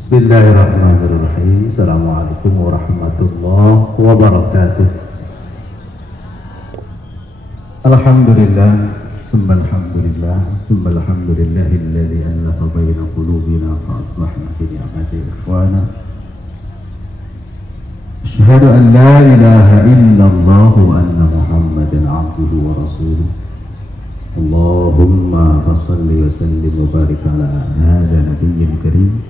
Bismillahirrahmanirrahim. Assalamualaikum warahmatullahi wabarakatuh. Alhamdulillah, thumma alhamdulillah, thumma alhamdulillahilladzi alafa baina qulubina fa asbahna bi ni'matihi ikhwana. Asyhadu an la ilaha illallah wa anna Muhammadan 'abduhu wa rasuluh. Allahumma shalli wa sallim wa barik ala hadha nabiyil karim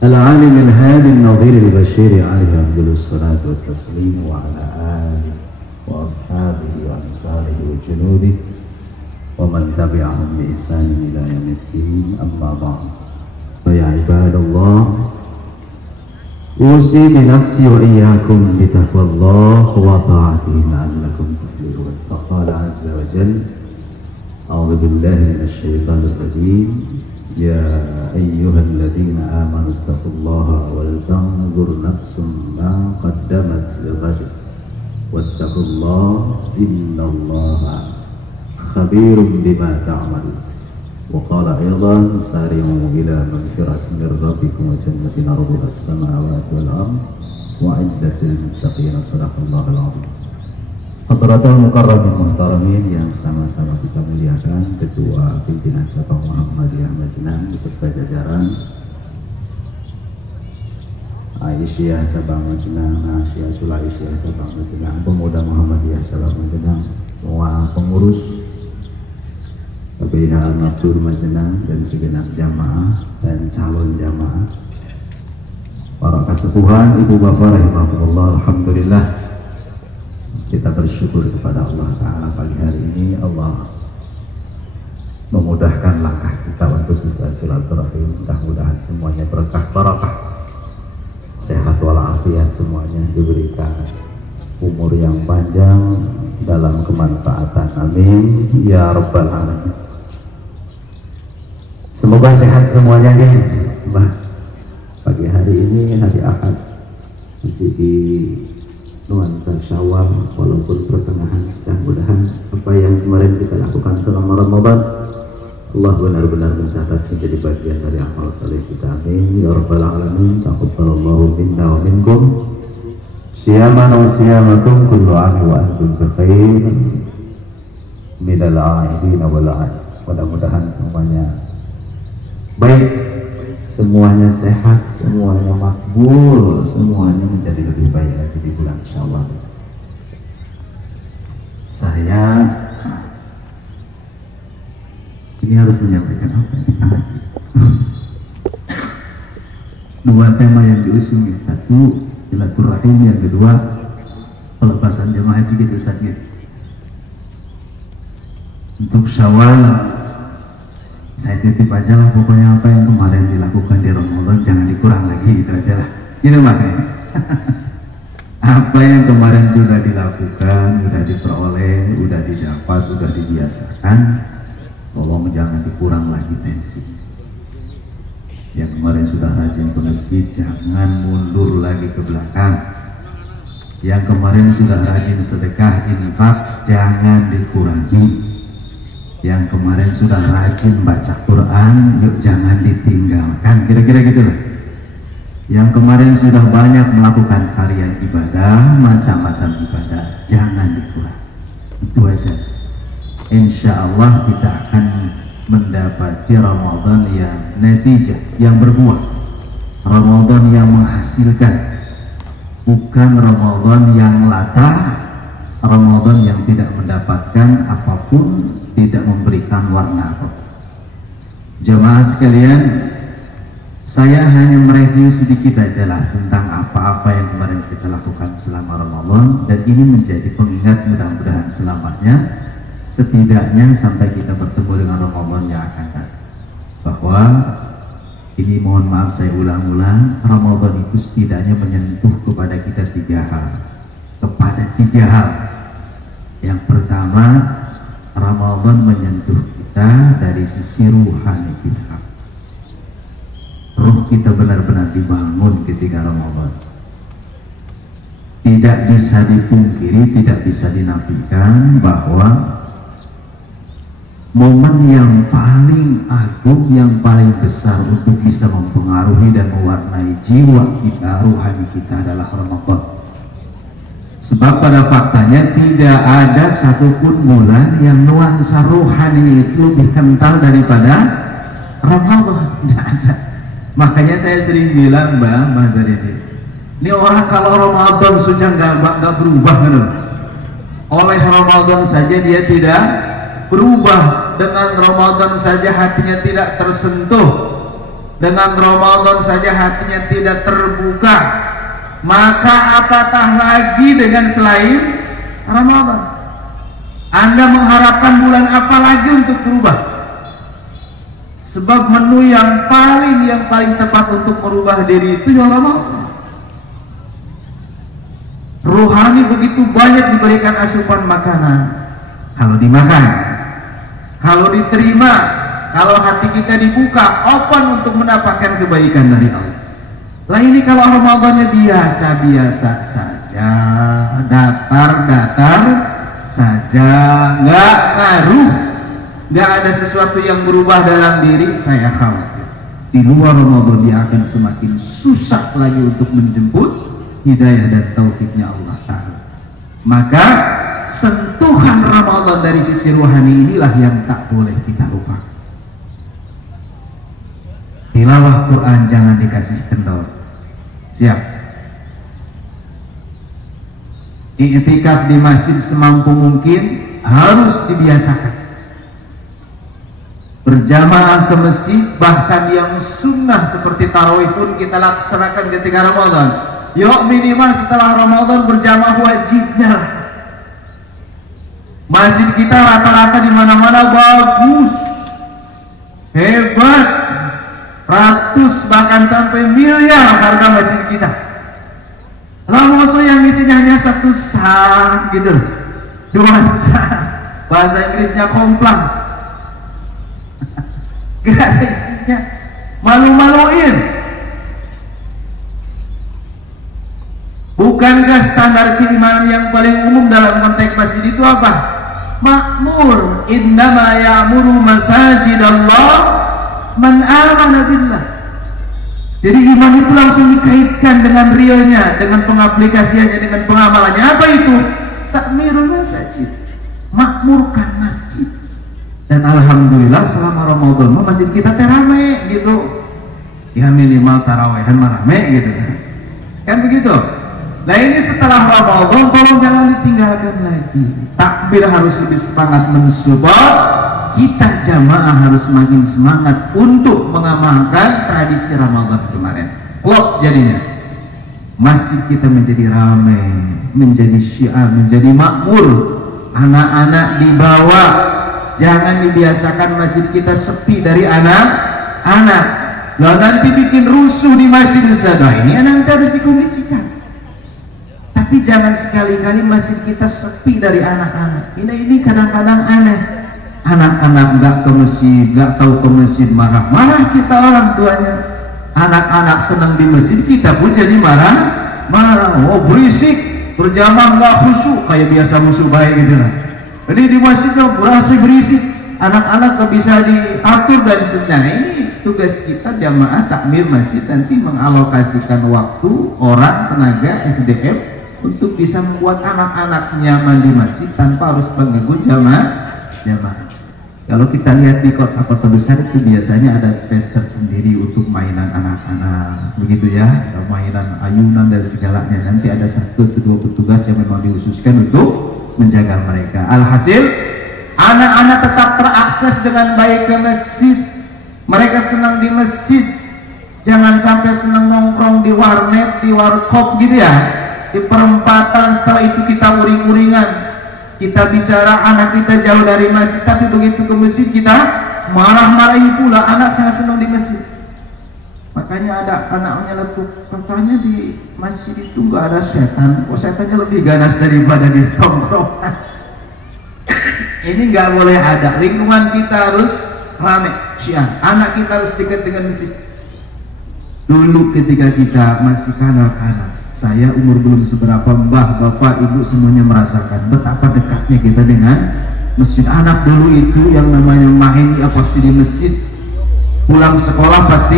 العالم الهادي النظير البشير عليه أفضل الصلاة والتسليم وعلى آله وأصحابه وأنصاره وجنوده ومن تبعهم بإحسان إلى يوم الدين أما بعد فيا عباد الله أوصي بنفسي وإياكم بتقوى الله وطاعته لعلكم تفلحون. فقال عز وجل أعوذ بالله من الشيطان الرجيم يا أيها الذين آمنوا اتقوا الله ولتنظر نفس ما قدمت لغد واتقوا الله إن الله خبير بما تعملون. وقال أيضا سارعوا إلى مغفرة من ربكم وجنة عرضها السماوات والأرض وعدة للمتقين. صدق الله العظيم. Hadratul Mukarramin Muhtaramin yang sama-sama kita muliakan, Ketua Pimpinan Cabang Muhammadiyah Majenang beserta jajaran, Aisyah Cabang Majenang, Asyiatul Aisyah Cabang Majenang, Pemuda Muhammadiyah Cabang Majenang, semua pengurus PBH Al-Maftur Majenang dan segenap jamaah dan calon jamaah, para kasepuhan, ibu bapak rahimahullah. Alhamdulillah, kita bersyukur kepada Allah Ta'ala pagi hari ini. Allah memudahkan langkah kita untuk bisa silaturahim. Mudah-mudahan semuanya berkah barakah, sehat walafiat, semuanya diberikan umur yang panjang dalam kemanfaatan. Amin ya rabbal alamin. Semoga sehat semuanya nih, Mbak. Pagi hari ini hari Ahad, masih di nuansa Syawal walaupun pertengahan. Mudah-mudahan apa yang kemarin kita lakukan selama Ramadan Allah benar-benar mencatat menjadi bagian dari amal saleh kita. Amin ya rabbal alamin. Taqabbalallahu minna wa minkum siyaman wa siyamakum kullu 'amin wa antum bi khair minal 'aidin wal 'aid. Mudah-mudahan semuanya baik, semuanya sehat, semuanya makbul, semuanya menjadi lebih baik lagi di bulan Syawal. Saya ini harus menyampaikan apa ini? Dua tema yang diusung, satu silaturahim, yang kedua pelepasan jemaah haji gitu sakit. Untuk Syawal saya titip aja lah, pokoknya apa yang kemarin dilakukan di Ramadan jangan dikurang lagi, gitu aja lah, gitu makanya. Apa yang kemarin sudah dilakukan, sudah diperoleh, sudah didapat, sudah dibiasakan, tolong jangan dikurang lagi tensi. Yang kemarin sudah rajin ke masjid, jangan mundur lagi ke belakang. Yang kemarin sudah rajin sedekah infak, jangan dikurangi. Yang kemarin sudah rajin baca Quran, yuk jangan ditinggalkan, kira-kira gitu loh. Yang kemarin sudah banyak melakukan harian ibadah, macam-macam ibadah, jangan dikurangi. Itu aja. Insya Allah kita akan mendapati Ramadan yang natijah, yang berbuah, Ramadan yang menghasilkan, bukan Ramadan yang latah, Ramadan yang tidak mendapatkan apapun, tidak memberikan warna apapun. Jemaah sekalian, saya hanya mereview sedikit aja lah tentang apa-apa yang kemarin kita lakukan selama Ramadan, dan ini menjadi pengingat mudah-mudahan selamanya, setidaknya sampai kita bertemu dengan Ramadan yang akan datang. Bahwa ini, mohon maaf saya ulang-ulang, Ramadan itu setidaknya menyentuh kepada kita tiga hal. Yang pertama, Ramadan menyentuh kita dari sisi ruhani kita. Ruh kita benar-benar dibangun ketika Ramadan. Tidak bisa dipungkiri, tidak bisa dinafikan bahwa momen yang paling agung, yang paling besar untuk bisa mempengaruhi dan mewarnai jiwa kita, rohani kita adalah Ramadan. Sebab pada faktanya tidak ada satupun bulan yang nuansa rohani itu lebih kental daripada Ramadan. Tidak ada. Makanya saya sering bilang, Mbak Daridi, ini orang kalau Ramadan sudah nggak berubah kan? Oleh Ramadan saja dia tidak berubah, dengan Ramadan saja hatinya tidak tersentuh, dengan Ramadan saja hatinya tidak terbuka, maka apatah lagi dengan selain Ramadan? Anda mengharapkan bulan apa lagi untuk berubah? Sebab menu yang paling tepat untuk merubah diri itu ya Ramadan. Rohani begitu banyak diberikan asupan makanan. Kalau dimakan, kalau diterima, kalau hati kita dibuka, open untuk mendapatkan kebaikan dari Allah. Lah ini kalau Ramadannya biasa-biasa saja, datar-datar saja, nggak ngaruh, nggak ada sesuatu yang berubah dalam diri, saya khawatir di luar Ramadan dia akan semakin susah lagi untuk menjemput hidayah dan taufiknya Allah Ta'ala. Maka sentuhan Ramadan dari sisi rohani inilah yang tak boleh kita lupa. Tilawah Quran jangan dikasih kendor. Siap. I'tikaf di masjid semampu mungkin harus dibiasakan. Berjamaah ke masjid, bahkan yang sunnah seperti tarawih pun kita laksanakan ketika Ramadan. Yuk minimal setelah Ramadan berjamaah wajibnya. Masjid kita rata-rata di mana-mana bagus, hebat, ratus bahkan sampai miliar harga masjid kita. Lalu maksud yang isinya hanya satu sah gitu, dua sah, bahasa Inggrisnya komplang, gak ada isinya, malu-maluin. Bukankah standar keimanan yang paling umum dalam konteks masjid itu apa? Makmur. Innama ya'muru masajidallah man amana billah. Jadi iman itu langsung dikaitkan dengan realnya, dengan pengaplikasiannya, dengan pengamalannya. Apa itu? Takmirul masjid, makmurkan masjid. Dan alhamdulillah selama Ramadan masjid kita terame gitu. Ya minimal tarawehan marame gitu kan begitu. Nah ini setelah Ramadan tolong jangan ditinggalkan lagi. Takbir harus lebih semangat mensupport. Kita jamaah harus semakin semangat untuk mengamalkan tradisi Ramadan kemarin. Klop jadinya masjid kita menjadi ramai, menjadi syiar, menjadi makmur. Anak-anak dibawa. Jangan dibiasakan masjid kita sepi dari anak-anak. Lalu nanti bikin rusuh di masjid Ustaz. Nah ini nanti harus dikomisikan. Tapi jangan sekali-kali masjid kita sepi dari anak-anak. Ini kadang-kadang aneh. Anak-anak nggak ke masjid, nggak tahu ke masjid, marah-marah kita orang tuanya. Anak-anak senang di masjid, kita pun jadi marah. Oh berisik, berjamaah nggak khusyuk, kayak biasa musuh baik gitu lah. Jadi di masjidnya berasa berisik, anak-anak nggak bisa diatur dan sebagainya. Ini tugas kita jamaah takmir masjid nanti mengalokasikan waktu, orang, tenaga, SDM untuk bisa membuat anak-anak nyaman di masjid tanpa harus mengganggu jamaah. Kalau kita lihat di kota-kota besar itu biasanya ada space tersendiri untuk mainan anak-anak, begitu ya, mainan ayunan dan segalanya. Nanti ada satu atau dua petugas yang memang dihususkan untuk menjaga mereka. Alhasil anak-anak tetap terakses dengan baik ke masjid. Mereka senang di masjid. Jangan sampai senang nongkrong di warnet, di warkop gitu ya, di perempatan. Setelah itu kita uring-uringan, kita bicara anak kita jauh dari masjid, tapi begitu ke masjid kita marah-marahi pula. Anak sangat senang di masjid. Makanya ada anaknya letuk, katanya di masjid itu nggak ada setan. Oh setannya lebih ganas daripada di tongkrongan. Ini nggak boleh ada. Lingkungan kita harus ramai. Syiar. Anak kita harus dekat dengan masjid. Dulu ketika kita masih kanak-kanak, saya umur belum seberapa, mbah, bapak, ibu semuanya merasakan betapa dekatnya kita dengan Masjid anak dulu itu yang namanya main ya pasti di masjid, pulang sekolah pasti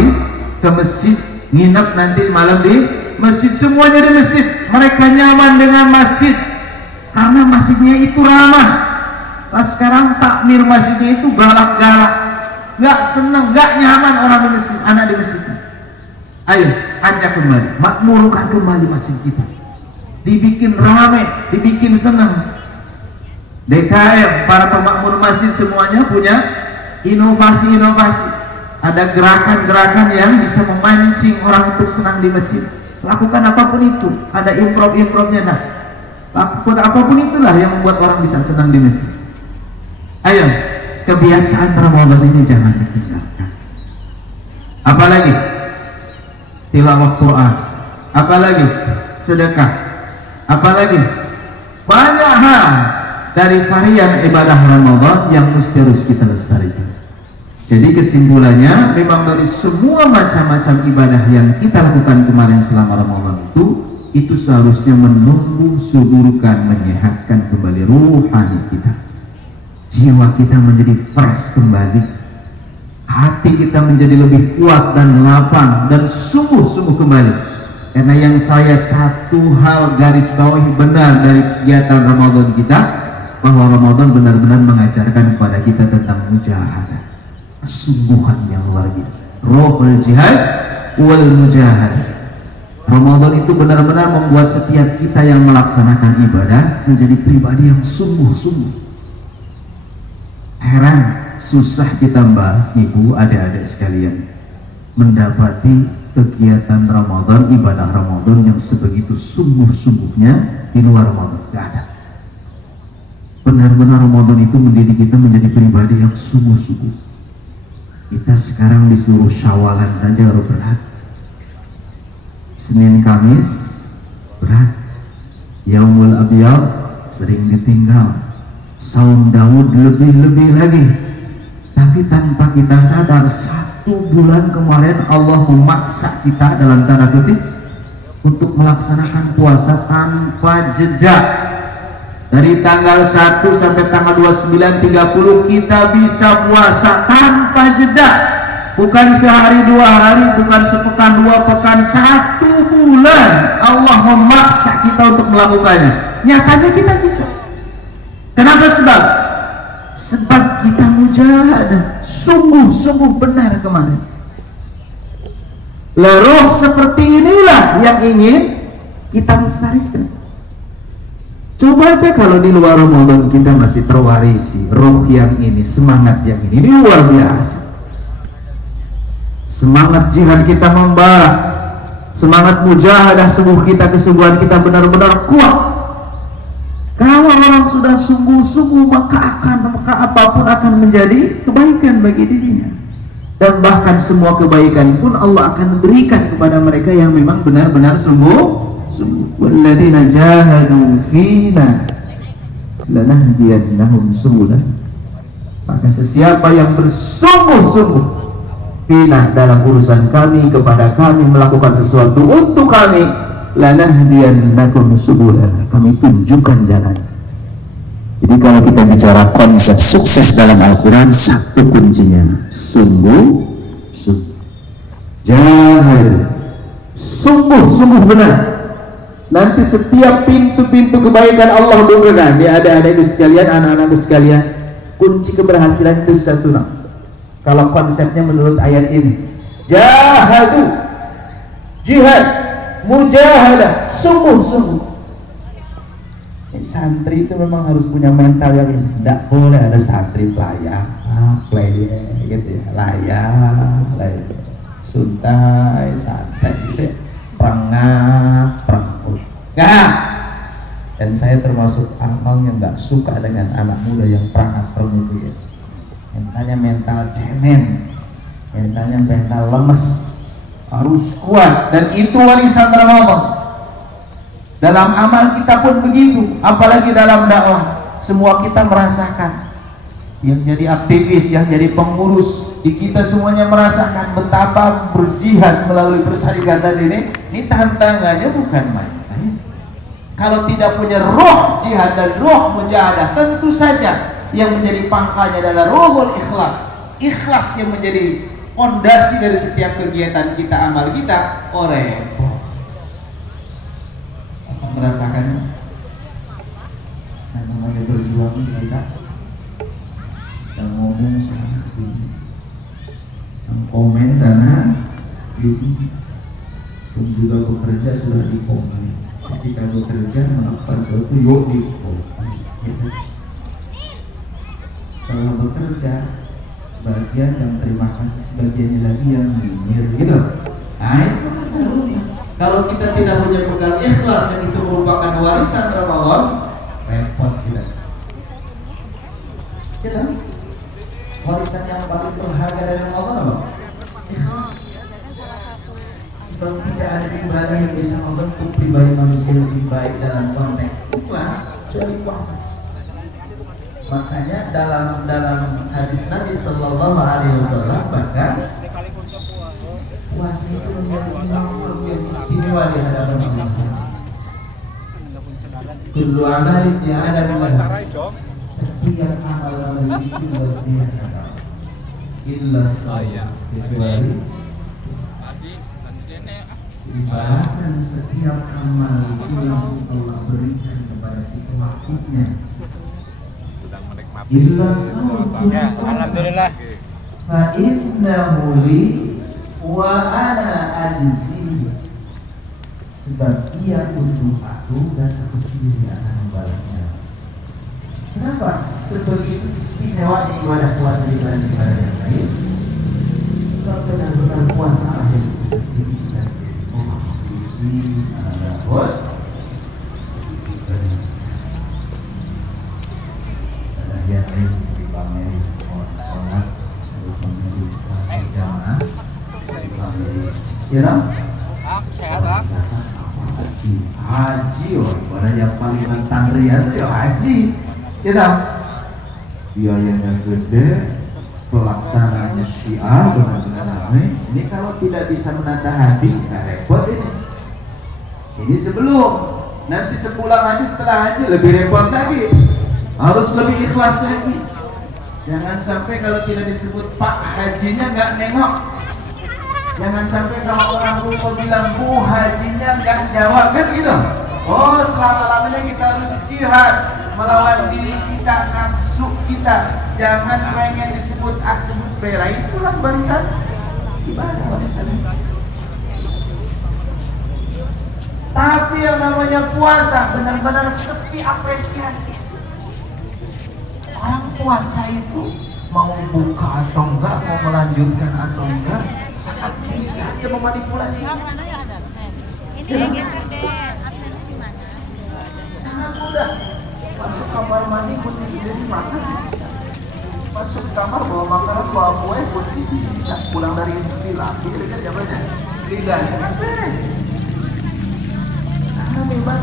ke masjid, nginep nanti malam di masjid, semuanya di masjid. Mereka nyaman dengan masjid karena masjidnya itu ramah. Nah sekarang takmir masjidnya itu galak-galak, nggak seneng, nggak nyaman orang di masjid, anak di masjid. Ayo ajak kembali, makmurkan kembali masjid kita, dibikin ramai, dibikin senang. DKM, para pemakmur masjid semuanya punya inovasi-inovasi, ada gerakan-gerakan yang bisa memancing orang untuk senang di masjid. Lakukan apapun itu, ada improv-improvnya. Nah, lakukan apapun itulah yang membuat orang bisa senang di masjid. Ayo, kebiasaan Ramadan ini jangan ditinggalkan. Apalagi tilawah Quran, apalagi sedekah, apalagi banyak hal dari varian ibadah Ramadan yang mesti harus kita lestarikan. Jadi kesimpulannya, memang dari semua macam-macam ibadah yang kita lakukan kemarin selama Ramadan itu seharusnya menumbuh suburkan, menyehatkan kembali ruhani kita, jiwa kita menjadi fresh kembali, hati kita menjadi lebih kuat dan lapang dan sungguh-sungguh kembali. Karena yang saya satu hal garis bawahi benar dari kegiatan Ramadan kita, bahwa Ramadan benar-benar mengajarkan kepada kita tentang mujahadah, kesungguhan yang luar biasa, rohul jihad wal mujahadah. Ramadan itu benar-benar membuat setiap kita yang melaksanakan ibadah menjadi pribadi yang sungguh-sungguh. Heran, susah kita mbak, ibu, adik-adik sekalian mendapati kegiatan Ramadan, ibadah Ramadan yang sebegitu sungguh-sungguhnya di luar Ramadan. Gak ada. Benar-benar Ramadan itu mendidik kita menjadi pribadi yang sungguh-sungguh. Kita sekarang disuruh syawalan saja berat, Senin Kamis berat, Yaumul Abyad sering ditinggal, Saum Daud lebih-lebih lagi. Tapi tanpa kita sadar, 1 bulan kemarin Allah memaksa kita dalam tanda kutip untuk melaksanakan puasa tanpa jeda. Dari tanggal 1 sampai tanggal 29, 30 kita bisa puasa tanpa jeda. Bukan sehari 2 hari, bukan sepekan 2 pekan, 1 bulan Allah memaksa kita untuk melakukannya. Nyatanya kita bisa. Kenapa sebab? Sebab kita mujahadah, sungguh-sungguh benar kemarin. Roh seperti inilah yang ingin kita lestarikan. Coba aja kalau di luar Ramadan kita masih terwarisi roh yang ini, semangat yang ini luar biasa. Semangat jihad kita membara, semangat mujahadah sungguh kita, kesungguhan kita benar-benar kuat. Kalau orang sudah sungguh-sungguh, maka apapun akan menjadi kebaikan bagi dirinya. Dan bahkan semua kebaikan pun Allah akan berikan kepada mereka yang memang benar-benar sungguh. Walladzina jahadu fina lanahdiyannahum subulana. Maka sesiapa yang bersungguh-sungguh fina dalam urusan kami, kepada kami, melakukan sesuatu untuk kami, lanahdiyannahum subulana, kami tunjukkan jalan. Jadi kalau kita bicara konsep sukses dalam Al-Quran, satu kuncinya sungguh, jahadu, sungguh-sungguh benar. Nanti setiap pintu-pintu kebaikan Allah bukakan. Dia adik-adik sekalian, anak-anak sekalian, kunci keberhasilan itu satu. Kalau konsepnya menurut ayat ini, jahadu, jihad, mujahadah, sungguh-sungguh. Santri itu memang harus punya mental yang ini. Tidak boleh ada santri layak, gitu ya, layak, suntai, santai, gitu ya. Perangah. Dan saya termasuk orang yang nggak suka dengan anak muda yang perangah-perangah itu ya. Mentalnya mental cemen, mentalnya mental lemes, harus kuat. Dan itu warisan Ramadan. Dalam amal kita pun begitu, apalagi dalam dakwah. Semua kita merasakan, yang jadi aktivis, yang jadi pengurus, di kita semuanya merasakan betapa berjihad melalui persyarikatan ini tantangannya bukan main-main. Kalau tidak punya roh jihad dan roh mujahadah, tentu saja yang menjadi pangkalnya adalah ruhul ikhlas. Ikhlas yang menjadi fondasi dari setiap kegiatan kita, amal kita. Oh repot. Apa merasakan? Nah, namanya berjuang kita. Yang ngomong sana sini, yang komen sana, ini. Dan juga bekerja sudah di komen. Ketika bekerja melakukan sesuatu, yuk di komen. Gitu. Kalau bekerja, bagian yang terima kasih, sebagiannya lagi yang nyinyir, gitu. Nah itu kan harusnya. Kalau kita tidak punya bekal ikhlas yang itu merupakan warisan Ramadan, repot kita. Kita warisan yang paling berharga dari Ramadan apa? Ikhlas. Sebab tidak ada ibadah yang bisa membentuk pribadi manusia lebih baik dalam konteks ikhlas kecuali puasa. Makanya dalam hadis Nabi Sallallahu Alaihi Wasallam bahkan puasa itu menjadi amal yang istimewa di hadapan Allah. Kullu amalin yang ada setiap amal manusia itu berbiasa illa shaum, kecuali balasan setiap amal itu langsung Allah berikan kepada si pelakunya. Illa shaum, alhamdulillah. fa innahu li wa ana ajzi, sebab ia untuk aku dan aku sendiri akan membalasnya. Kenapa sebegitu istimewanya ibadah puasa dibanding ibadah yang lain? Sebab benar-benar puasa akhir seperti kita. Isi ada buat ada yang lain bisa dipameri orang sholat, bisa dipameri jamaah, bisa dipameri, ya dong? Sehat. Haji, oh ibadah yang paling nentang ria itu ya haji, ya dong? Biayanya gede, pelaksananya syiar benar-benar ramai. Ini kalau tidak bisa menata hati, nggak repot ini. Ini sebelum, nanti sepulang haji, setelah haji lebih repot lagi, harus lebih ikhlas lagi. Jangan sampai kalau tidak disebut Pak hajinya nggak nengok. Jangan sampai kalau orang lupa bilang Bu hajinya nggak jawab, kan gitu. Oh selama-lamanya kita harus jihad melawan diri kita, nafsu kita. Jangan pengen disebut A, sebut B. Itulah barisan ibadah, barisan. Tapi yang namanya puasa benar-benar sepi apresiasi. Orang puasa itu mau buka atau enggak, mau melanjutkan atau enggak, sangat bisa dia memanipulasi. Ini geser deh, absen di mana? Sangat mudah. Masuk kamar mandi kunci sendiri makan. Masuk kamar bawa makanan, bawa kue kunci bisa. Pulang dari villa, ini kan jawabannya. Lidahnya kan beres. Karena memang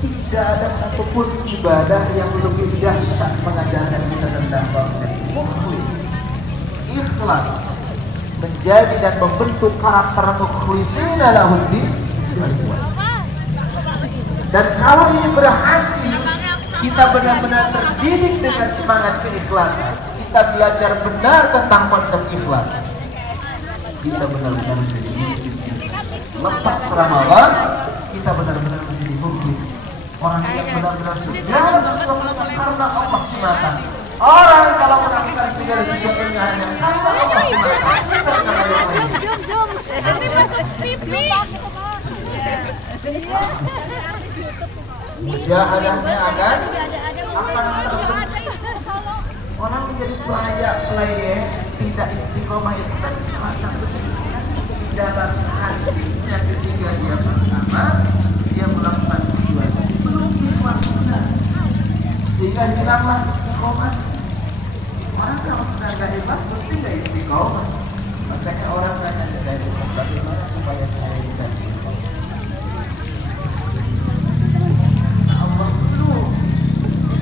tidak ada satupun ibadah yang lebih dahsyat mengajarkan kita tentang konsep mukhlis, ikhlas, menjadi dan membentuk karakter mukhlisina lahuddin. Dan kalau ini berhasil, kita benar-benar terdidik dengan semangat keikhlasan. Kita belajar benar tentang konsep ikhlas. Kita benar-benar menjadi muslim. Lepas Ramadan, kita benar-benar menjadi mukhlis. Orang yang benar-benar segala sesuatunya karena Allah semata. Orang kalau melakukan segala sesuatunya hanya karena Allah semata, bukan karena yang lain. Nanti masuk TV. Mujahadahnya akan terbentuk. Orang menjadi pelaya tidak istiqomah itu kan salah satu di dalam hatinya ketika dia pertama dia melakukan sesuatu belum ikhlas benar, sehingga hilanglah istiqomah. Orang kalau sudah nggak ikhlas mesti nggak istiqomah. Makanya orang tanya ke saya, bagaimana supaya saya bisa istiqomah? Allah itu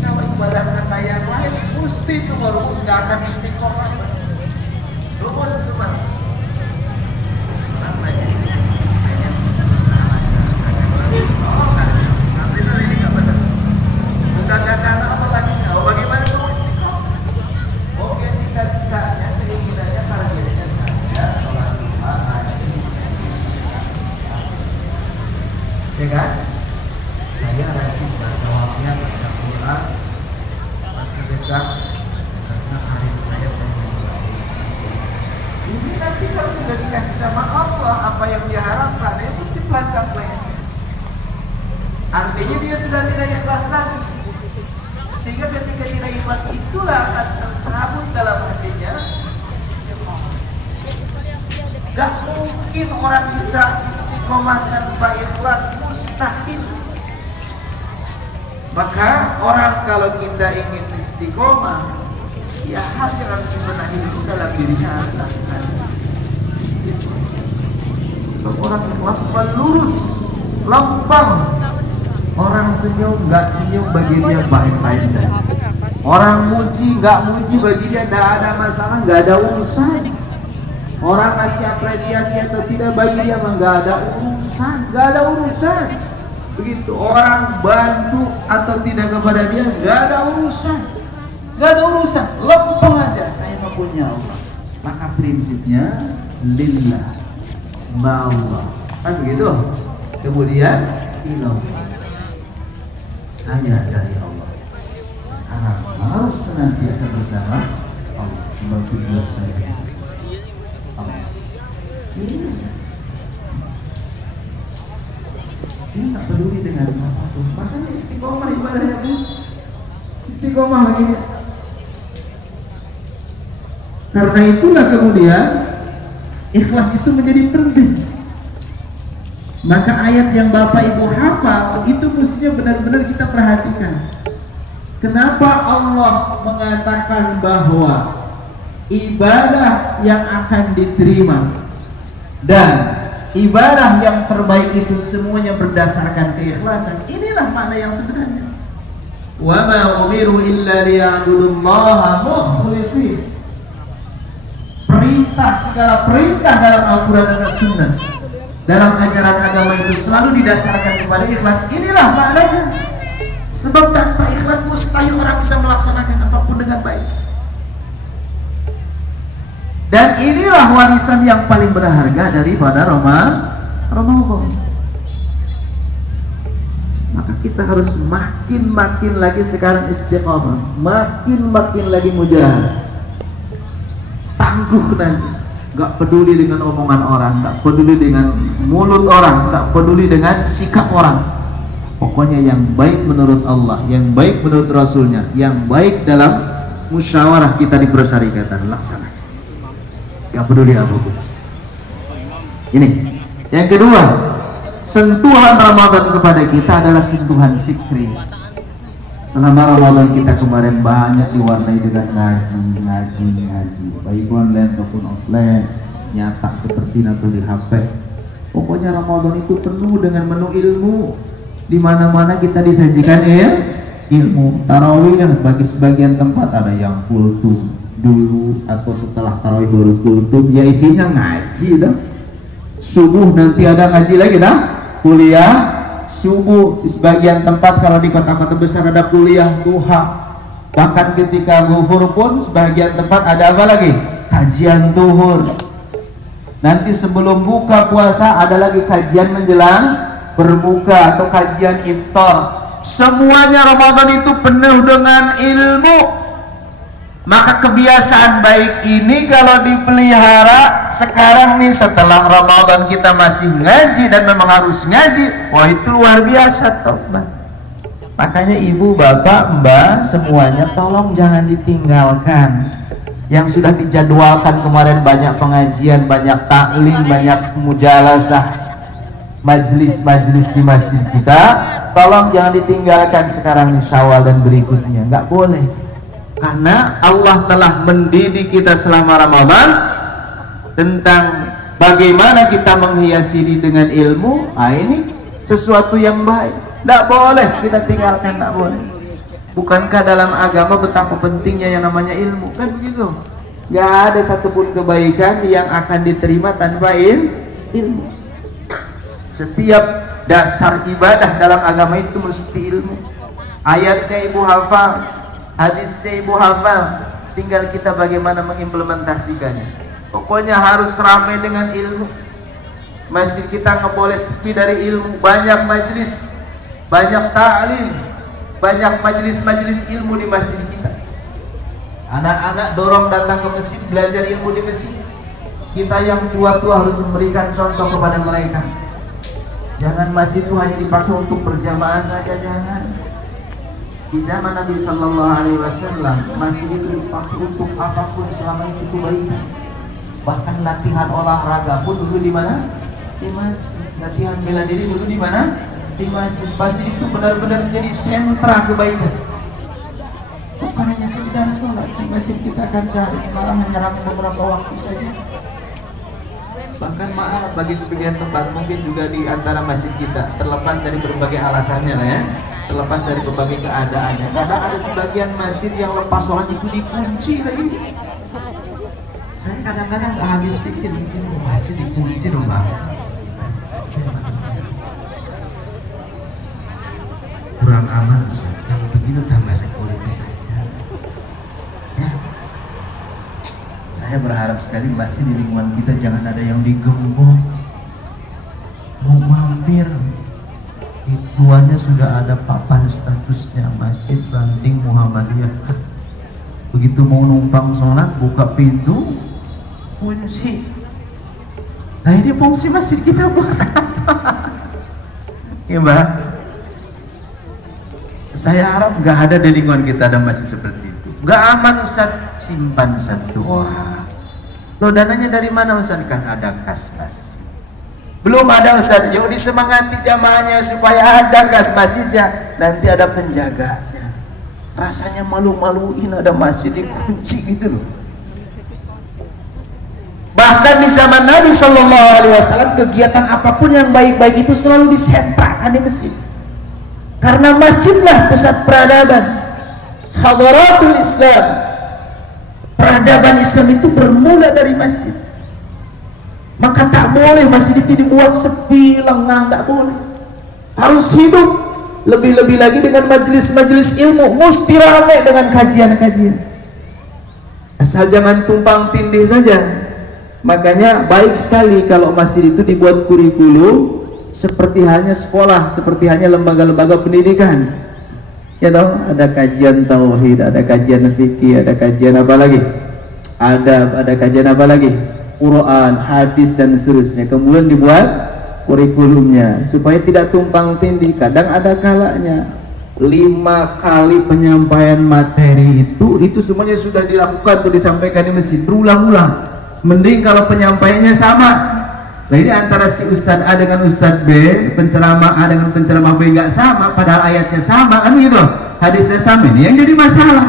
kalau ibadah kata yang lain mesti itu rumus nggak akan istiqomah. Rumus itu Pak. Apa ya? Oh nggak, tapi ini nggak benar. Bukan karena apa lagi? Oh bagaimana rumus istiqomah? ya kan? Saya rajin baca waqiah, baca Quran, bersedekah karena karir saya pengen baik. Ini nanti kalau sudah dikasih sama Allah apa yang dia harapkan, dia mesti pelajang-pelajang. Artinya dia sudah tidak ikhlas lagi. Sehingga ketika tidak ikhlas itulah akan tercerabut dalam hatinya istiqomah. Gak mungkin orang bisa istiqomah tanpa ikhlas, mustahil. Maka orang kalau kita ingin istiqomah, ya hal yang harus dibenahi itu dalam dirinya adalah kalau orang ikhlas lurus, lempang. Orang senyum, nggak senyum bagi dia baik-baik saja. Orang muji, nggak muji bagi dia nggak ada masalah, nggak ada urusan. Orang kasih apresiasi atau tidak bagi dia nggak ada urusan, nggak ada urusan. Begitu orang bantu atau tidak kepada dia nggak ada urusan, nggak ada urusan. Lempeng aja, saya mau punya Allah. Maka prinsipnya lillah, ma'allah, kan begitu. Kemudian ilallah, saya dari Allah. Sekarang harus senantiasa bersama Allah. Sebab tujuan saya bersama Allah. Ini tak peduli dengan apapun. Makanya istiqomah ibadahnya pun istiqomah lagi. Karena itulah kemudian ikhlas itu menjadi penting. Maka ayat yang Bapak Ibu hafal itu mestinya benar-benar kita perhatikan. Kenapa Allah mengatakan bahwa ibadah yang akan diterima dan ibadah yang terbaik itu semuanya berdasarkan keikhlasan? Inilah makna yang sebenarnya. Wa ma umiru illa liya'budullaha mukhlishin. Perintah, segala perintah dalam Al-Quran dan As-Sunnah, dalam ajaran agama itu selalu didasarkan kepada ikhlas. Inilah maknanya. Sebab tanpa ikhlas mustahil orang bisa melaksanakan apapun dengan baik. Dan inilah warisan yang paling berharga daripada Ramadan. Maka kita harus makin lagi sekarang istiqomah, makin lagi mujahadah, tangguh nanti. Gak peduli dengan omongan orang, gak peduli dengan mulut orang, gak peduli dengan sikap orang. Pokoknya yang baik menurut Allah, yang baik menurut Rasulnya, yang baik dalam musyawarah kita di persyarikatan, laksanakan. Gak peduli apapun. Ini yang kedua, sentuhan Ramadan kepada kita adalah sentuhan fikri. Selama Ramadan kita kemarin banyak diwarnai dengan ngaji, baik online ataupun offline, nyatak seperti atau di HP. Pokoknya Ramadan itu penuh dengan menu ilmu. Di mana-mana kita disajikan ilmu. Tarawih bagi sebagian tempat ada yang kultum dulu atau setelah tarawih baru kultum, ya isinya ngaji dah. Subuh nanti ada ngaji lagi dah, kuliah subuh. Di sebagian tempat kalau di kota-kota besar ada kuliah duha. Bahkan ketika zuhur pun sebagian tempat ada apa lagi? Kajian zuhur. Nanti sebelum buka puasa ada lagi kajian menjelang berbuka atau kajian iftar. Semuanya Ramadan itu penuh dengan ilmu. Maka kebiasaan baik ini kalau dipelihara sekarang nih setelah Ramadan kita masih ngaji dan memang harus ngaji, wah itu luar biasa tobat. Makanya ibu, bapak, mbak semuanya tolong jangan ditinggalkan. Yang sudah dijadwalkan kemarin banyak pengajian, banyak taklim, banyak mujalasah, majlis-majlis di masjid kita, tolong jangan ditinggalkan sekarang di Syawal dan berikutnya. Nggak boleh. Karena Allah telah mendidik kita selama Ramadan tentang bagaimana kita menghiasi diri dengan ilmu. Ini sesuatu yang baik, tidak boleh kita tinggalkan, tidak boleh. Bukankah dalam agama betapa pentingnya yang namanya ilmu? Kan begitu. Gak ada satupun kebaikan yang akan diterima tanpa ilmu. Setiap dasar ibadah dalam agama itu mesti ilmu. Ayatnya ibu hafal, hadisnya ibu hafal, tinggal kita bagaimana mengimplementasikannya. Pokoknya harus ramai dengan ilmu. Masjid kita nggak boleh sepi dari ilmu, banyak majelis, banyak ta'lim, banyak majelis-majelis ilmu di masjid kita. Anak-anak dorong datang ke masjid, belajar ilmu di masjid. Kita yang tua-tua harus memberikan contoh kepada mereka. Jangan masjid itu hanya dipakai untuk berjamaah saja, jangan. Di zaman Nabi Sallallahu Alaihi Wasallam, masjid itu dipakai untuk apapun selama itu kebaikan. Bahkan latihan olahraga pun dulu di mana? Di masjid. Latihan bela diri dulu di mana? Di masjid. Masjid itu benar-benar menjadi sentra kebaikan. Bukan hanya sekedar sholat di masjid, kita akan sehari semalam hanya ramai beberapa waktu saja. Bahkan maaf, bagi sebagian tempat mungkin juga di antara masjid kita, terlepas dari berbagai alasannya lah ya, terlepas dari berbagai keadaannya. Kadang ada sebagian masjid yang lepas sholat itu dikunci lagi. Saya kadang-kadang gak habis pikir, mungkin masjid dikunci dong bang. Kurang aman Ustaz, yang begitu tambah security saja ya. Saya berharap sekali masjid di lingkungan kita jangan ada yang digembok. Mau mampir di luarnya sudah ada papan statusnya Masjid Banting Muhammadiyah. Begitu mau numpang sholat, buka pintu, kunci. Nah ini fungsi masjid kita buat apa? Ya Mbak, saya harap nggak ada di lingkungan kita ada masjid seperti itu. Nggak aman Ustaz, simpan satu orang. Loh dananya dari mana Ustaz? Kan ada kas masjid. Belum ada Ustaz, yuk disemangati jamaahnya supaya ada kas masjidnya. Nanti ada penjaganya. Rasanya malu-maluin ada masjid dikunci gitu loh. Bahkan di zaman Nabi Sallallahu Alaihi Wasallam kegiatan apapun yang baik-baik itu selalu disentrakan di masjid. Karena masjidlah pusat peradaban, hadaratul Islam. Peradaban Islam itu bermula dari masjid. Maka tak boleh masjid itu dibuat sepi, lengang, tak boleh. Harus hidup. Lebih-lebih lagi dengan majelis-majelis ilmu, mesti ramai dengan kajian-kajian. Asal jangan tumpang tindih saja. Makanya baik sekali kalau masjid itu dibuat kurikulum seperti halnya sekolah, seperti halnya lembaga-lembaga pendidikan. Ya tahu, ada kajian tauhid, ada kajian fikih, ada kajian apa lagi? Ada kajian apa lagi? Quran, hadis dan seterusnya. Kemudian dibuat kurikulumnya supaya tidak tumpang tindih. Kadang ada kalanya 5 kali penyampaian materi itu semuanya sudah dilakukan tuh, disampaikan di masjid berulang-ulang. Mending kalau penyampaiannya sama. Nah ini antara si Ustadz A dengan Ustadz B, penceramah A dengan penceramah B nggak sama, padahal ayatnya sama kan gitu, hadisnya sama, ini yang jadi masalah.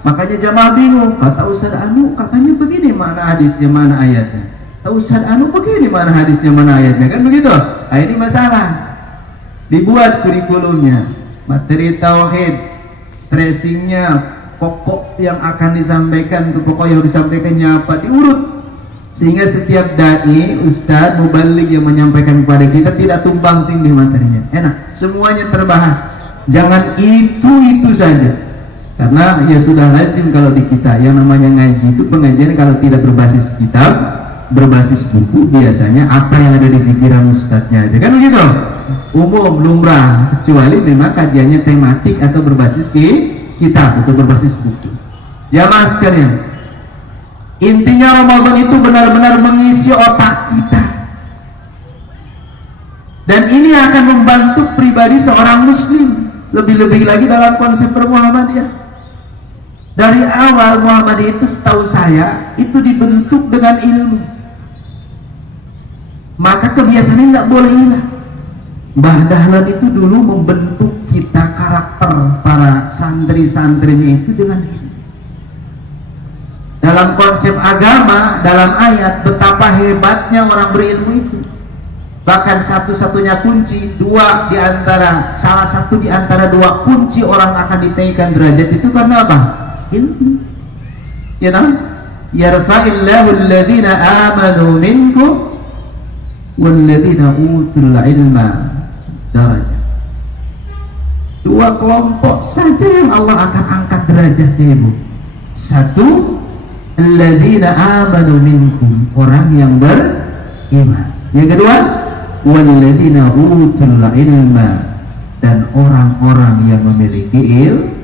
Makanya jamaah bingung, kata Ustadz Anu katanya begini, mana hadisnya mana ayatnya, kata Ustadz Anu begini, mana hadisnya mana ayatnya, kan begitu. Nah ini masalah. Dibuat kurikulumnya, materi tauhid, stressingnya, pokok yang akan disampaikan, itu pokok yang disampaikannya apa, diurut. Sehingga setiap dai, ustadz, mubaligh yang menyampaikan kepada kita tidak tumpang tindih materinya. Enak, semuanya terbahas. Jangan itu saja. Karena ya sudah lazim kalau di kita yang namanya ngaji itu pengajian kalau tidak berbasis kitab, berbasis buku, biasanya apa yang ada di pikiran ustadznya aja kan begitu. Umum, lumrah, kecuali memang kajiannya tematik atau berbasis kitab atau berbasis buku. Jamaah sekalian, intinya Ramadan itu benar-benar mengisi otak kita. Dan ini akan membantu pribadi seorang muslim. Lebih-lebih lagi dalam konsep Muhammadiyah. Dari awal Muhammadiyah itu setahu saya itu dibentuk dengan ilmu. Maka kebiasaan ini tidak boleh hilang. Mbah Dahlan itu dulu membentuk kita karakter para santri-santrinya itu dengan ilmu. Dalam konsep agama, dalam ayat, betapa hebatnya orang berilmu itu. Bahkan satu-satunya kunci, salah satu di antara 2 kunci orang akan dinaikkan derajat itu karena apa? Ilmu. Ya tahu? Yarfa'illahu alladhina amanu minkum walladhina utul ilma darajat. 2 kelompok saja yang Allah akan angkat derajatnya, Ibu. 1, alladzina amanu minkum, orang yang beriman. Yang kedua, walladzina utul ilma, dan orang-orang yang memiliki ilmu.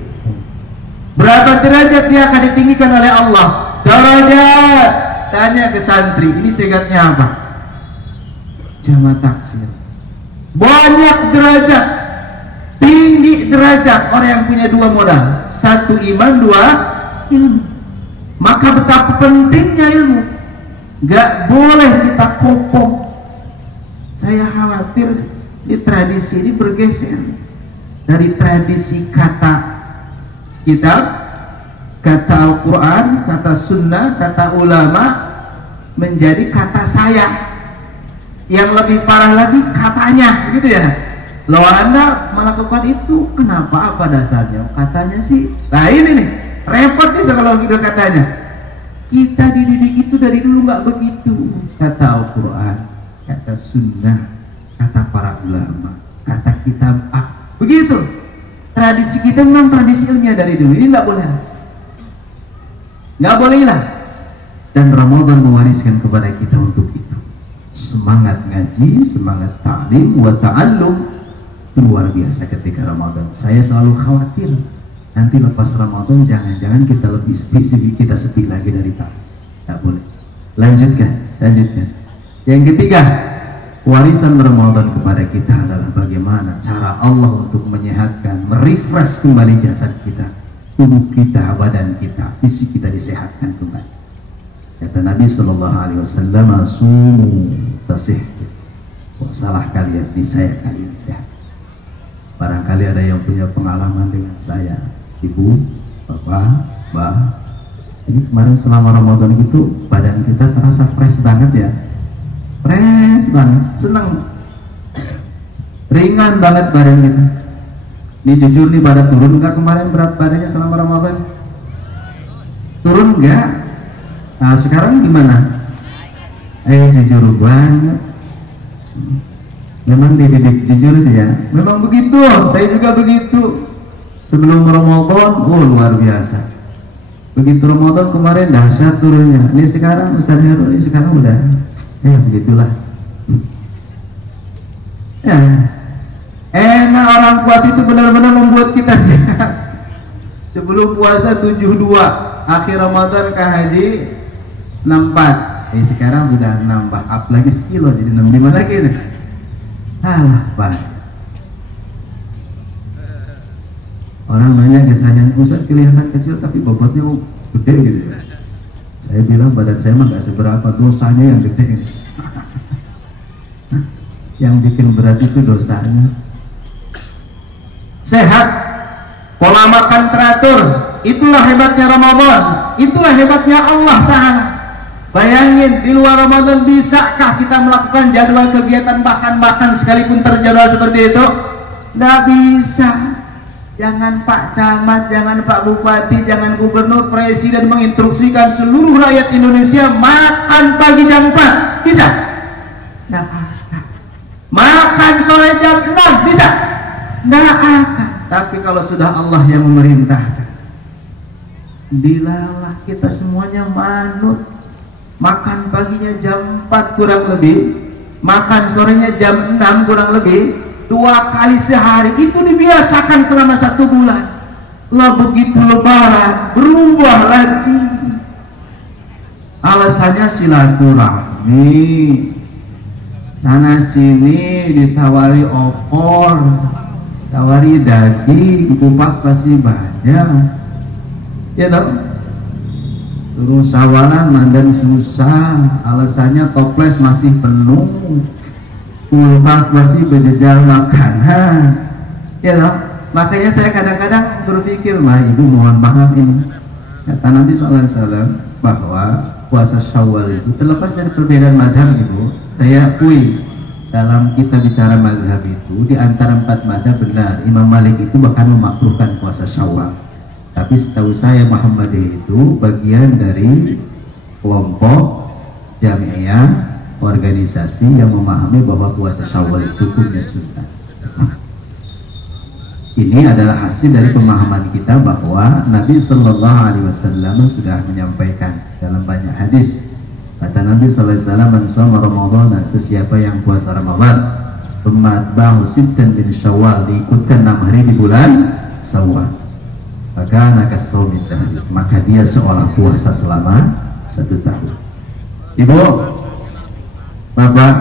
Berapa derajat dia akan ditinggikan oleh Allah? Derajat. Tanya ke santri, ini segatnya apa? Jama' taksir. Banyak derajat, tinggi derajat orang yang punya dua modal, satu iman, dua ilmu. Maka betapa pentingnya ilmu. Gak boleh kita kopong. Saya khawatir di tradisi ini bergeser dari tradisi kata kitab, kata Al-Quran, kata sunnah, kata ulama, menjadi kata saya. Yang lebih parah lagi katanya, gitu ya. Lalu Anda melakukan itu, kenapa? Apa dasarnya? Katanya sih. Nah ini nih, repot nih kalau gitu katanya. Kita dididik itu dari dulu nggak begitu. Kata Al-Quran, kata sunnah, kata para ulama, kata kitab begitu. Tradisi kita memang tradisi ilmiah dari dulu. Ini nggak boleh. Nggak boleh hilang. Dan Ramadan mewariskan kepada kita untuk itu. Semangat ngaji, semangat ta'lim wa ta'allum, itu luar biasa ketika Ramadan. Saya selalu khawatir nanti lepas Ramadan jangan-jangan kita lebih sepi lagi dari ta'lim. Nggak boleh. Lanjutkan. Yang ketiga, warisan Ramadan kepada kita adalah bagaimana cara Allah untuk menyehatkan, merefresh kembali jasad kita, tubuh kita, badan kita, fisik kita disehatkan kembali. Kata Nabi SAW, sumu tasihhu, puasalah kalian, niscaya kalian sehat. Barangkali ada yang punya pengalaman dengan saya, ibu, bapak, mbak. Ini kemarin selama Ramadan itu badan kita serasa fresh banget ya, fresh banget, senang, ringan banget badan kita. Ini jujur nih, pada turun nggak kemarin berat badannya selama Ramadan? Turun nggak? Nah sekarang gimana? Jujur banget. Memang dididik jujur sih ya. Memang begitu. Saya juga begitu. Sebelum Ramadan, luar biasa. Begitu Ramadan kemarin dahsyat turunnya. Ini sekarang Ustaz Herul, ini sekarang udah. Begitulah. Ya. Enak, orang puasa itu benar-benar membuat kita sehat. Sebelum puasa 72, akhir Ramadan ke haji 64. Sekarang sudah nambah up lagi sekilo, jadi 65 lagi nih. Alah, Pak. Orang nanya ke saya, Ustaz kelihatan kecil tapi bobotnya gede gitu. Saya bilang badan saya mah gak seberapa, dosanya yang gede. Yang bikin berat itu dosanya. Sehat, pola makan teratur, itulah hebatnya Ramadan, itulah hebatnya Allah Ta'ala. Bayangin, di luar Ramadan bisakah kita melakukan jadwal kegiatan bahkan sekalipun terjadwal seperti itu? Nggak bisa. Jangan Pak Camat, jangan Pak Bupati, jangan Gubernur, Presiden menginstruksikan seluruh rakyat Indonesia makan pagi jam 4. Bisa? Nggak akan. Makan sore jam 6. Bisa? Nggak akan. Tapi kalau sudah Allah yang memerintahkan, dilalah kita semuanya manut. Makan paginya jam 4 kurang lebih, makan sorenya jam 6 kurang lebih, 2 kali sehari. Itu dibiasakan selama 1 bulan. Lah begitu lebaran berubah lagi. Alasannya silaturahmi, sana sini ditawari opor, tawari daging, kupat pasti banyak, ya dong. Terus sawalan mandan susah, alasannya toples masih penuh, kulkas masih berjejar makanan, ya dong. Makanya saya kadang-kadang berpikir, ibu mohon maaf ini, kata Nabi SAW bahwa puasa Syawal itu terlepas dari perbedaan mazhab ibu, saya akui dalam kita bicara mazhab itu di antara 4 mazhab benar, Imam Malik itu bahkan memakruhkan puasa Syawal. Tapi setahu saya Muhammadiyah itu bagian dari kelompok jamiah organisasi yang memahami bahwa puasa Syawal itu punya sunnah. Ini adalah hasil dari pemahaman kita bahwa Nabi Shallallahu Alaihi Wasallam sudah menyampaikan dalam banyak hadis Kata Nabi sallallahu alaihi wasallam, "Man shoma Ramadan," sesiapa yang puasa Ramadan, "Tsumma sittan min Syawal," diikutkan 6 hari di bulan Syawal, maka nakasawmi dahri, maka dia seolah puasa selama 1 tahun. Ibu, Bapak,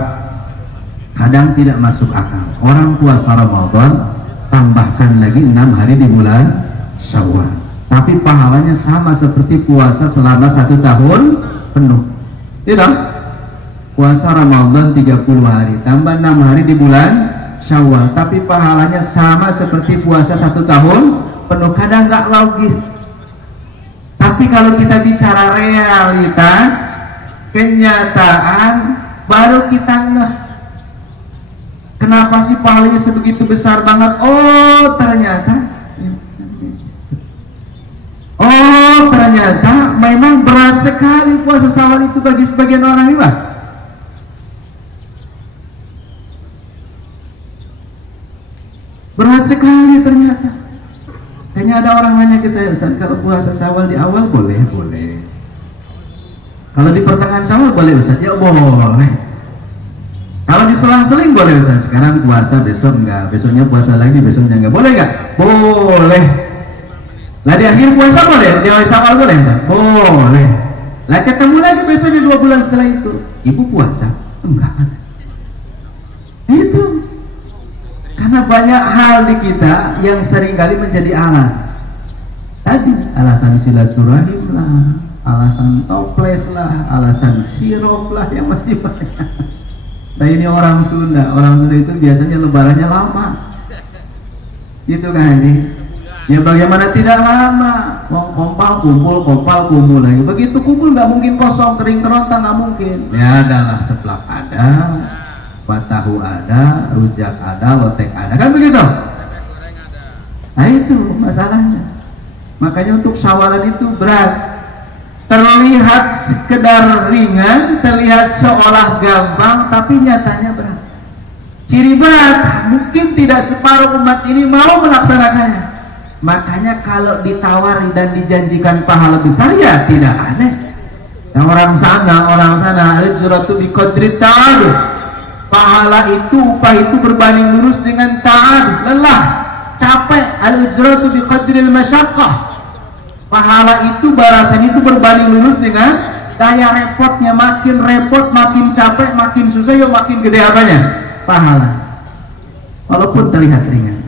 kadang tidak masuk akal. Orang puasa Ramadan tambahkan lagi 6 hari di bulan Syawal, tapi pahalanya sama seperti puasa selama 1 tahun penuh. Tidak? Puasa Ramadan 30 hari tambah 6 hari di bulan Syawal, tapi pahalanya sama seperti puasa 1 tahun penuh. Kadang nggak logis. Tapi kalau kita bicara realitas, kenyataan, baru kita ngeh. Kenapa sih pahalanya sebegitu besar banget? Oh ternyata memang berat sekali puasa Syawal itu bagi sebagian orang ini, Pak. Berat sekali ternyata. Kayaknya ada orang nanya ke saya, "Ustaz, kalau puasa Syawal di awal boleh?" Boleh. Kalau di pertengahan Syawal boleh, Ustaz? Ya boleh. Kalau di selang-seling boleh, Ustaz. Sekarang puasa, besok enggak, besoknya puasa lagi, besoknya enggak. Boleh enggak? Boleh. Lah di akhir puasa boleh? Di awal Syawal boleh, Ustaz? Boleh. Lah ketemu lagi besoknya 2 bulan setelah itu, ibu puasa? Enggak ada. Itu. Karena banyak hal di kita yang seringkali menjadi alasan. Tadi alasan silaturahim lah, alasan toples lah, alasan sirup lah yang masih banyak. Saya ini orang Sunda itu biasanya lebarannya lama. Gitu kan Haji? Ya bagaimana tidak lama? Kompal kumpul lagi. Begitu kumpul nggak mungkin kosong, kering kerontang, nggak mungkin. Ya adalah seblak ada, kuah tahu ada, rujak ada, lotek ada, kan begitu? Nah itu masalahnya. Makanya untuk Syawalan itu berat. Terlihat sekedar ringan, terlihat seolah gampang, tapi nyatanya berat. Ciri berat, mungkin tidak separuh umat ini mau melaksanakannya. Makanya kalau ditawari dan dijanjikan pahala besar, ya tidak aneh. Nah, orang sana al-ujratu biqadri ta'ad. Pahala itu, upah itu berbanding lurus dengan ta'ad. Lelah, capek, al-ujratu biqadri al-masyaqqah. Pahala itu, balasan itu berbanding lurus dengan daya repotnya. Makin repot, makin capek, makin susah, ya makin gede apanya? Pahala. Walaupun terlihat ringan.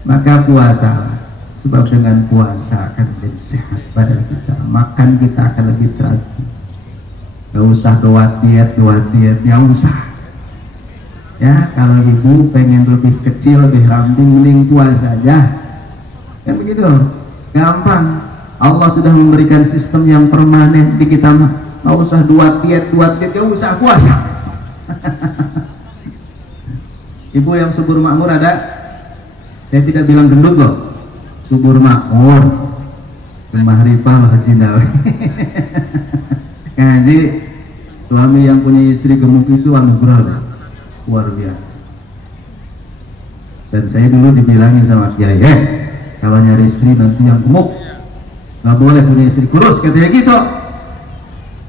Maka puasa, sebab dengan puasa akan menjadi sehat badan kita, makan kita akan lebih teratur. Gak usah doa diet, gak usah. Ya, kalau ibu pengen lebih kecil, lebih ramping, mending puasa saja. Kan begitu, gampang. Allah sudah memberikan sistem yang permanen di kita mah. Gak usah doa diet, gak usah puasa. Ibu yang subur makmur ada? Saya tidak bilang gendut loh, subur makmur, mahrifah Haji Nawawi. Haji, suami yang punya istri gemuk itu anugerah luar biasa. Dan saya dulu dibilangin sama Kiai, kalau nyari istri nanti yang gemuk, nggak boleh punya istri kurus, katanya gitu.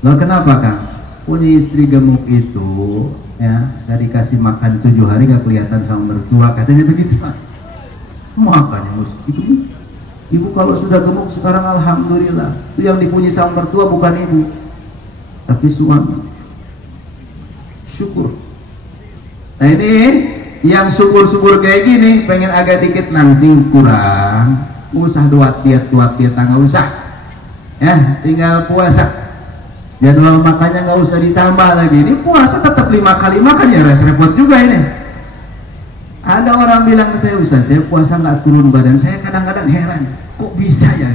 Loh kenapa Kang? Punya istri gemuk itu, ya, dari kasih makan 7 hari gak kelihatan sama mertua, katanya begitu Pak. Makanya mesti ibu kalau sudah gemuk sekarang alhamdulillah, itu yang dipuji sama mertua bukan ibu tapi suami. Syukur. Nah ini yang subur-subur kayak gini, pengen agak dikit nansing kurang, usah doa diet nggak usah ya, tinggal puasa. Jadwal makannya nggak usah ditambah lagi. Ini puasa tetap 5 kali makan, ya repot juga ini. Ada orang bilang ke saya, Ustaz, saya puasa nggak turun badan. Saya kadang-kadang heran, kok bisa ya?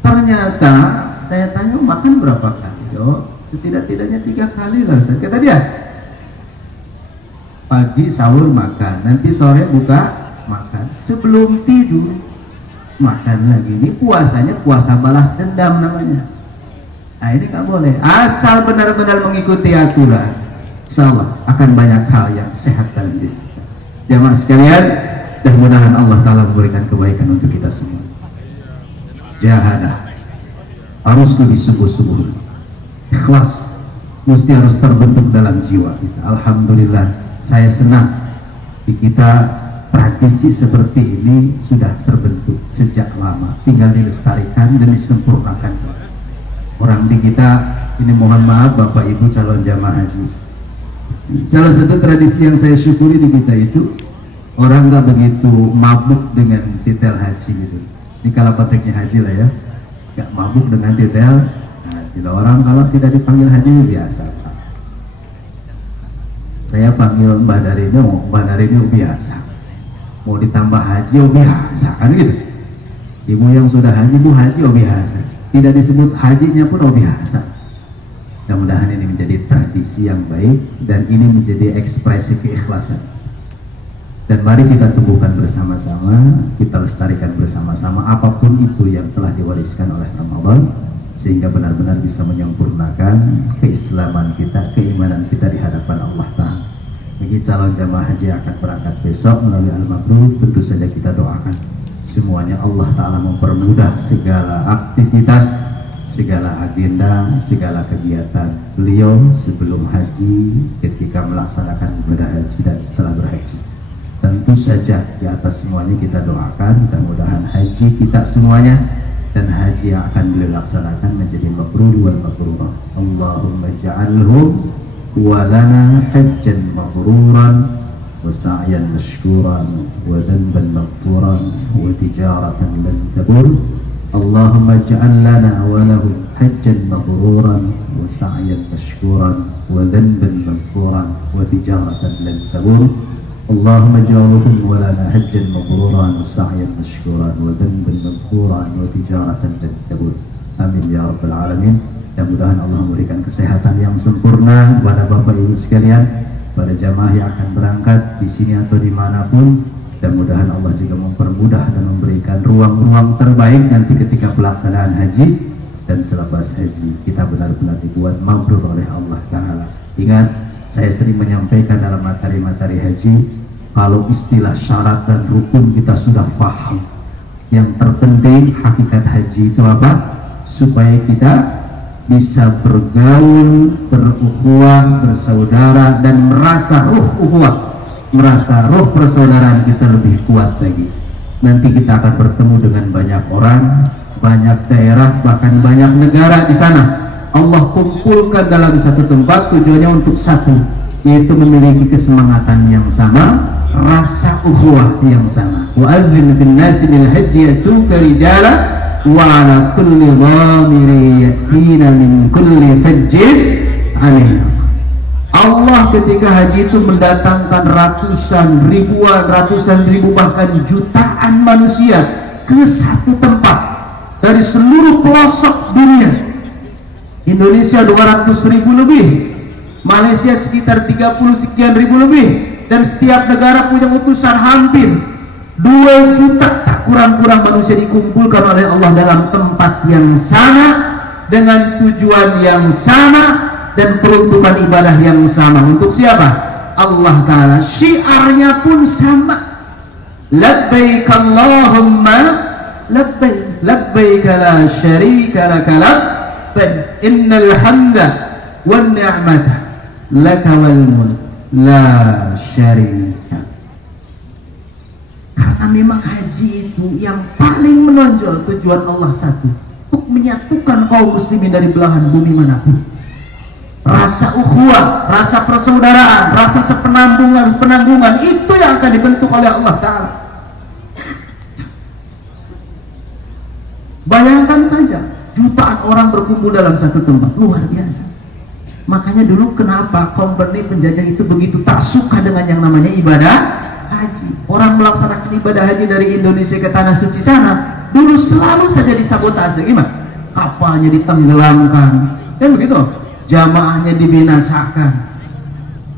Ternyata saya tanya, makan berapa kali? Jo, tidak-tidaknya 3 kali lah Ustaz. Kata dia, pagi sahur makan, nanti sore buka makan, sebelum tidur makan lagi. Ini puasanya puasa balas dendam namanya. Nah ini nggak boleh. Asal benar-benar mengikuti aturan, insya Allah akan banyak hal yang sehat dan baik. Jamaah sekalian, mudah-mudahan Allah Ta'ala memberikan kebaikan untuk kita semua. Jahadah harus lebih sungguh-sungguh ikhlas mesti harus terbentuk dalam jiwa kita. Alhamdulillah, saya senang di kita tradisi seperti ini sudah terbentuk sejak lama, tinggal dilestarikan dan disempurnakan saja. Orang di kita ini, mohon maaf Bapak Ibu calon jamaah haji, salah satu tradisi yang saya syukuri di kita itu orang nggak begitu mabuk dengan titel haji gitu. Ini kalau pateknya haji lah ya, nggak mabuk dengan titel. Nah, tidak, orang kalau tidak dipanggil haji biasa Pak. Saya panggil Mbak Darini biasa. Mau ditambah haji biasa kan gitu. Ibu yang sudah haji, Bu haji biasa. Tidak disebut hajinya pun biasa. Mudah-mudahan ini menjadi tradisi yang baik dan ini menjadi ekspresi keikhlasan. Dan mari kita tumbuhkan bersama-sama, kita lestarikan bersama-sama apapun itu yang telah diwariskan oleh Ramadan, sehingga benar-benar bisa menyempurnakan keislaman kita, keimanan kita di hadapan Allah Ta'ala. Bagi calon jamaah haji yang akan berangkat besok melalui Al-Mabrur, tentu saja kita doakan semuanya Allah Ta'ala mempermudah segala aktivitas, segala agenda, segala kegiatan beliau sebelum haji, ketika melaksanakan ibadah haji dan setelah berhaji. Tentu saja di atas semuanya kita doakan mudah-mudahan haji kita semuanya dan haji yang akan beliau laksanakan menjadi mabrur wal mabrurah. Allahumma ja'alhu wa lana hajjan mabruran wa sa'yan mashkuran wa dhanban maghfuran wa tijaratan lan tabur. Allahumma ja'al lana wa lahu hajjan mabruran wa sa'yan mashkuran wa dhanban maghfuran wa tijaratan lan tabur. Allahumma ja'alhum wa lana hajjan mabruran wa sa'yan mashkuran wa dhanban maghfuran wa tijaratan lan tabur. Amin ya rabbal alamin. Mudah-mudahan Allah memberikan kesehatan yang sempurna kepada Bapak Ibu sekalian, pada jamaah yang akan berangkat di sini atau dimanapun. Dan mudah-mudahan Allah juga mempermudah dan memberikan ruang-ruang terbaik nanti ketika pelaksanaan haji dan selepas haji kita benar-benar dibuat mabrur oleh Allah Ta'ala. Ingat, saya sering menyampaikan dalam materi-materi haji, kalau istilah syarat dan rukun kita sudah paham, yang terpenting hakikat haji itu apa? Supaya kita bisa bergaul, berukhuwah, bersaudara, dan merasa ruh ukhuwah, merasa ruh persaudaraan kita lebih kuat lagi. Nanti kita akan bertemu dengan banyak orang, banyak daerah, bahkan banyak negara di sana. Allah kumpulkan dalam satu tempat, tujuannya untuk satu, yaitu memiliki kesemangatan yang sama, rasa ukhuwah yang sama. Wa adzin fin nasi bil haji yatuka rijala wa ala kulli dhamiri yatina min kulli fajjin amin. Allah ketika haji itu mendatangkan ratusan ribu bahkan jutaan manusia ke satu tempat dari seluruh pelosok dunia. Indonesia 200.000 lebih, Malaysia sekitar 30 sekian ribu lebih, dan setiap negara punya utusan hampir 2 juta, tak kurang-kurang manusia dikumpulkan oleh Allah dalam tempat yang sama, dengan tujuan yang sama dan peruntukan ibadah yang sama. Untuk siapa? Allah Ta'ala. Syiarnya pun sama, labbaik Allahumma labbaik, labbaik la syarika laka labbaik, innal hamda wan ni'mata laka wal mulk la syarika. Karena memang haji itu yang paling menonjol, tujuan Allah satu, untuk menyatukan kaum muslimin dari belahan bumi manapun. Rasa ukhuwah, rasa persaudaraan, rasa penanggungan itu yang akan dibentuk oleh Allah Ta'ala. Bayangkan saja, jutaan orang berkumpul dalam satu tempat, luar biasa. Makanya dulu kenapa kompeni penjajah itu begitu tak suka dengan yang namanya ibadah haji. Orang melaksanakan ibadah haji dari Indonesia ke tanah suci sana dulu selalu saja disabotase. Gimana? Kapalnya ditenggelamkan, kan begitu? Jamaahnya dibinasakan.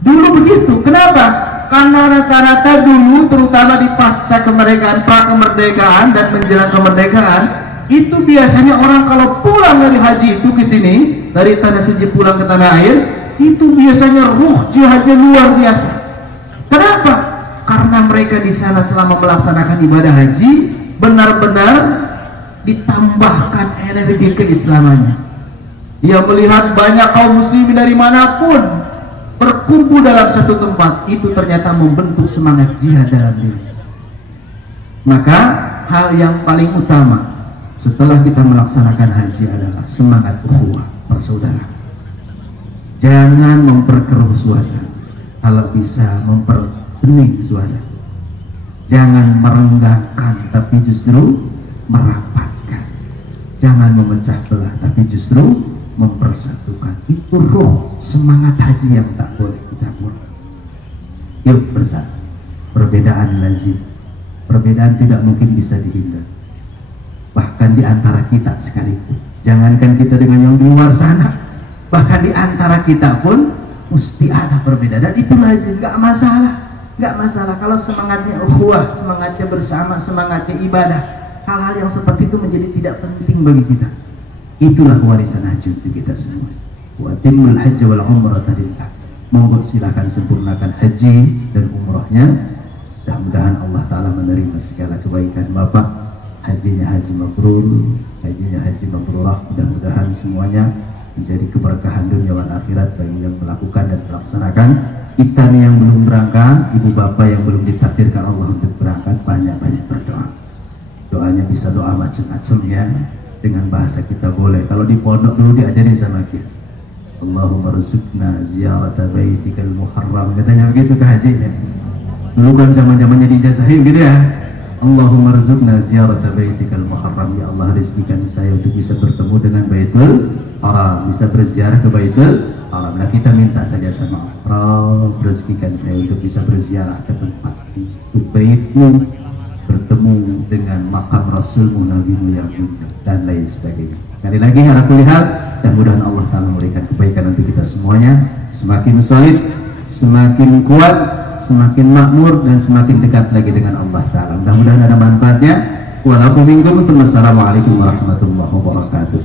Dulu begitu. Kenapa? Karena rata-rata dulu, terutama di pasca kemerdekaan, pra kemerdekaan dan menjelang kemerdekaan, itu biasanya orang kalau pulang dari haji itu ke sini, dari tanah suci pulang ke tanah air, itu biasanya ruh jihadnya luar biasa. Kenapa? Karena mereka di sana selama melaksanakan ibadah haji benar-benar ditambahkan energi keislamannya. Dia melihat banyak kaum muslimin dari manapun berkumpul dalam satu tempat, itu ternyata membentuk semangat jihad dalam diri. Maka hal yang paling utama setelah kita melaksanakan haji adalah semangat ukhuwah persaudaraan. Jangan memperkeruh suasana, kalau bisa memperbenih suasana. Jangan merenggangkan, tapi justru merapatkan. Jangan memecah belah, tapi justru mempersatukan. Itu roh semangat haji yang tak boleh kita kurang. Yuk bersatu. Perbedaan lazim, perbedaan tidak mungkin bisa dihindari. Bahkan di antara kita sekalipun, jangankan kita dengan yang di luar sana, bahkan di antara kita pun mesti ada perbedaan, dan itu lazim, nggak masalah, nggak masalah. Kalau semangatnya ukhuwah, semangatnya bersama, semangatnya ibadah, hal-hal yang seperti itu menjadi tidak penting bagi kita. Itulah warisan haji untuk kita semua. Wa timmul hajj wal umrata lillah. Monggo silakan sempurnakan haji dan umrahnya. Mudah-mudahan Allah Ta'ala menerima segala kebaikan Bapak. Hajinya haji mabrur, hajinya haji mabrurah. Mudah-mudahan semuanya menjadi keberkahan dunia dan akhirat bagi yang melakukan dan melaksanakan. Kita nih yang belum berangkat, ibu bapak yang belum ditakdirkan Allah untuk berangkat, banyak-banyak berdoa. Doanya bisa doa macam-macam ya, dengan bahasa kita boleh. Kalau di pondok dulu diajarin sama kita, Allahumma rizukna ziyarata baitikal muharram, katanya begitu ke hajinya. Dulu kan zaman-zamannya dijazahin gitu ya, Allahumma rizukna ziyarata baitikal muharram, ya Allah rizkikan saya untuk bisa bertemu dengan Baitul Haram, bisa berziarah ke Baitul Haram. Nah kita minta saja sama Allah, rizkikan saya untuk bisa berziarah ke tempat itu, baitmu, bertemu dengan makam Rasulmu, Nabimu yang mulia, dan lain sebagainya. Sekali lagi harap lihat, dan mudah-mudahan Allah Ta'ala memberikan kebaikan untuk kita semuanya, semakin solid, semakin kuat, semakin makmur, dan semakin dekat lagi dengan Allah Ta'ala. Mudah-mudahan ada manfaatnya. Wassalamualaikum warahmatullahi wabarakatuh.